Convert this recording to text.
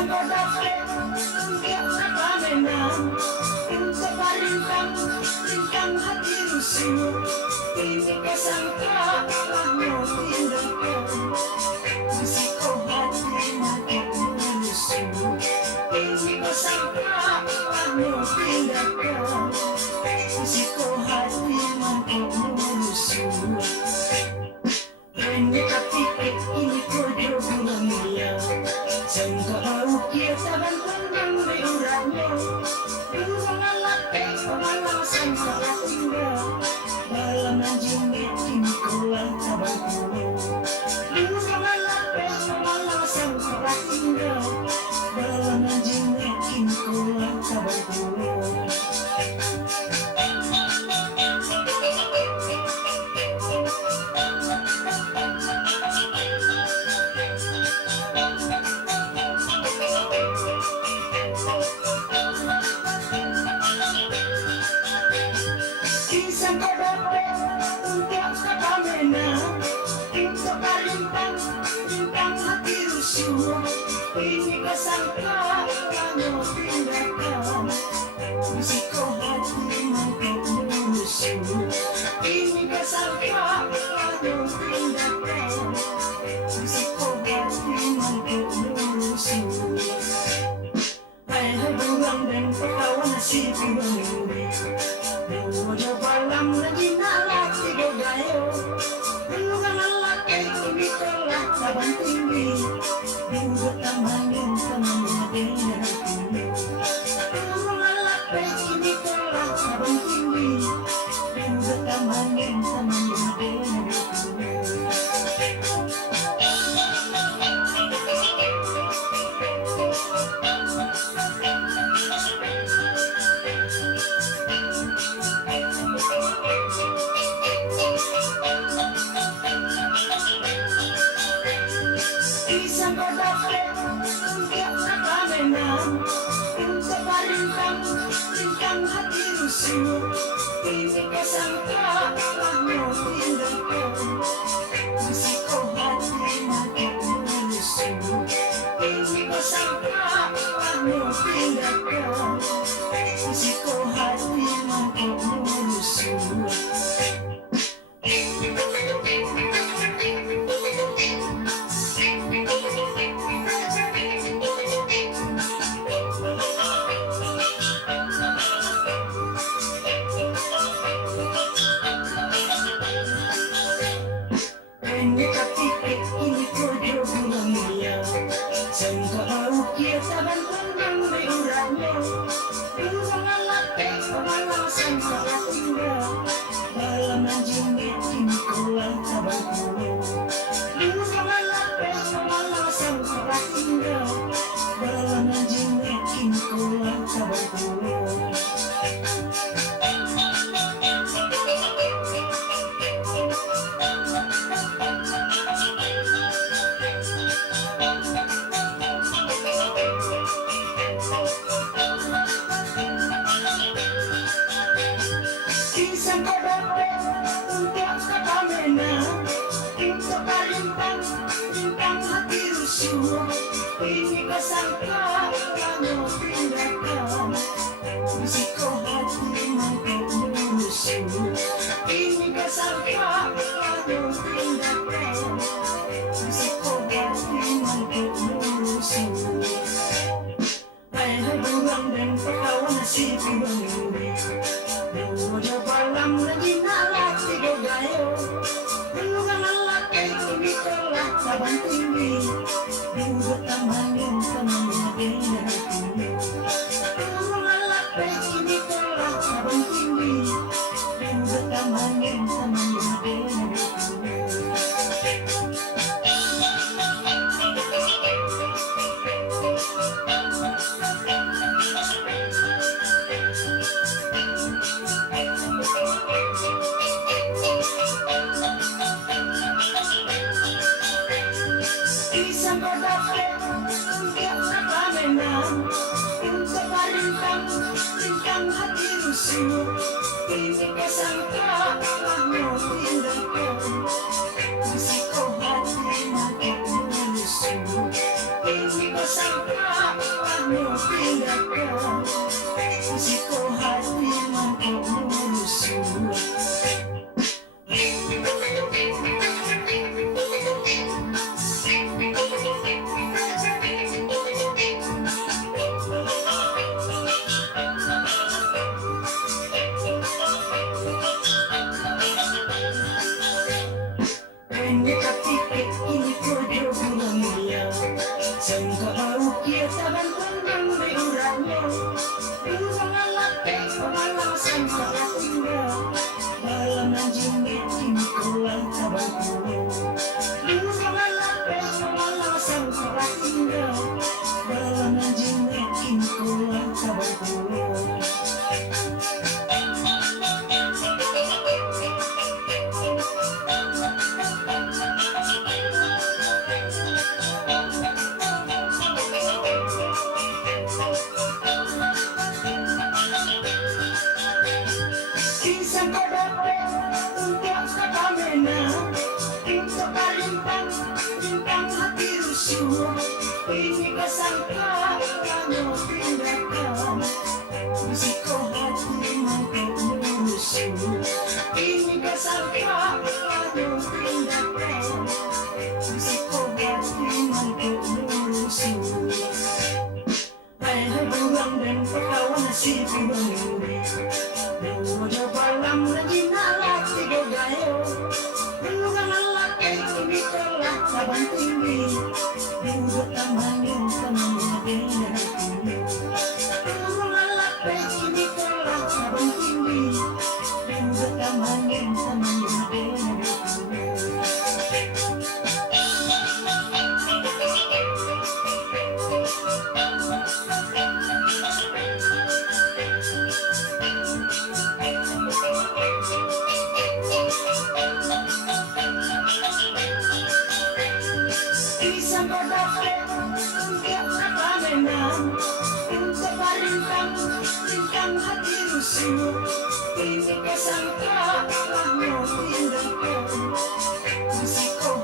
Isang kadapat untuk kapamenan, untuk parintang lintang hati rusuh. Ini kasangka kamu tindakan, risiko hati makin menyusuh. Ini kasangka kamu tindakan, risiko hati makin menyusuh. Hanya ketika ini kodoh bulan dia, sangka bau kita bantang beurangnya. Ruangan latte pemalasan salah tinggal, malam anjingnya kini kolang tabang pulau. Ruangan latte pemalasan salah tinggal, malam anjingnya kini kolang tabang pulau. Isang kadapat untuk kapamenan, untuk kalintang lintang hati rusuh. Ini kasangka kamu tindakan, risiko hati makin menyusuh. Ini kasangka kamu tindakan, risiko hati makin menyusuh. Hai burang dan pekawan si pingguli, Dojo balam lagi nalat tiga gayo, Renungan lelaki ini telah cabang tinggi, Duduk tamangin temannya dengan tinggi. Renungan lelaki ini telah cabang tinggi, Duduk tamangin temannya dengan tinggi. Isang kadapat untuk kapamenan, untuk parintang lintang hati rusuh. Ini kasangka kamu tindakan, risiko hati makin menyusuh. Ini kasangka kamu tindakan, risiko hati makin menyusuh. Hanya ketika ini kodoh bulan dia, sangka bau kita bantang beurangnya. Ruangan latte pemalasan salah tinggal, malam anjingnya kini kolang tabang pulau. Ruangan latte pemalasan salah tinggal, malam anjingnya kini kolang tabang pulau. Isang kadapat untuk kapamenan, untuk kalintang lintang hati rusuh. Ini kasangka kamu tindakan, risiko hati makin menyusuh. Ini kasangka kamu tindakan, risiko hati makin menyusuh. Hai burang dan pekawan si pingguli, Dojo balam lagi nalat tiga gayo, Renungan lelaki ini telah cabang tinggi, Duduk tamangin temannya dengan tinggi. Renungan lelaki ini telah cabang tinggi, Duduk tamangin temannya dengan tinggi. Isang kadapat untuk kapamenan, untuk parintang lintang hati rusuh. Ini kasangka kamu tindakan, risiko hati makin menyusuh. Ini kasangka ini kodo bulan mulia. Sangka bau kita bantang di urangnya. Urang late pengalang sangka tinggal. Malam anjing ini kolang tabang pulau. Urang late pengalang sangka tinggal. Malam anjing ini kolang tabang pulau. Isang kodape untuk kapamena, untuk kalintang bintang hati rusuh. Ini kesangka kamu pindahkan, musiko hati mangkau musuh. Ini kesangka kamu pindahkan, musiko hati mangkau musuh. Hai buang dan pekawan si pembangun. Udah malam lagi nalar tiga gayo. Bukan lelaki ini telah cabang tinggi. Udah tamangin temannya dengan tinggi. Bukan lelaki ini telah cabang tinggi. Udah tamangin temannya dengan tinggi. Isang kodape untuk kapamenan, untuk parintang bintang hati rusuh. Ini kesangka kamu pindahkan, musiko